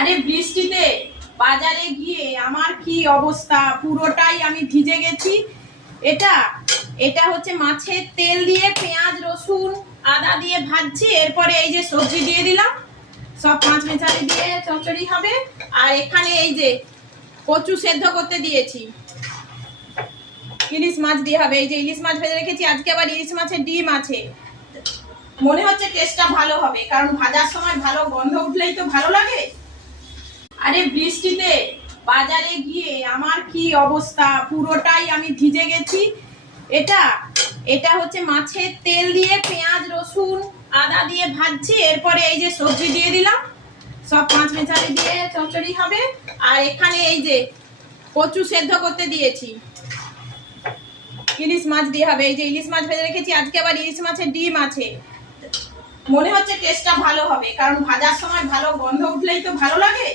আরে বৃষ্টিতে বাজারে গিয়ে আমার কি অবস্থা, পুরোটাই আমি ভিজে গেছি। এটা এটা হচ্ছে মাছের তেল দিয়ে পেঁয়াজ রসুন আদা দিয়ে ভাজছি, এরপরে এই যে সবজি দিয়ে দিলাম, সব পাঁচ মেশালি দিয়ে চচ্চড়ি হবে। আর এখানে এই যে কচু সেদ্ধ করতে দিয়েছি, ইলিশ মাছ দিয়ে হবে। এই যে ইলিশ মাছ ভেজে রেখেছি, আজকে আবার ইলিশ মাছের ডিম আছে। মনে হচ্ছে টেস্টটা ভালো হবে, কারণ ভাজার সময় ভালো গন্ধ উঠলেই তো ভালো লাগে। আরে বৃষ্টিতে বাজারে গিয়ে আমার কি অবস্থা, পুরোটাই আমি ভিজে গেছি। এটা এটা হচ্ছে মাছের তেল দিয়ে পেঁয়াজ রসুন আদা দিয়ে ভাজছি, এরপরে এই যে সবজি দিয়ে দিলাম, সব পাঁচ মেশালি দিয়ে চচ্চড়ি হবে। আর এখানে এই যে কচু সেদ্ধ করতে দিয়েছি, ইলিশ মাছ দিয়ে হবে। এই যে ইলিশ মাছ ভেজে রেখেছি, আজকে আবার ইলিশ মাছের ডিম আছে। মনে হচ্ছে টেস্টটা ভালো হবে, কারণ ভাজার সময় ভালো গন্ধ উঠলেই তো ভালো লাগে।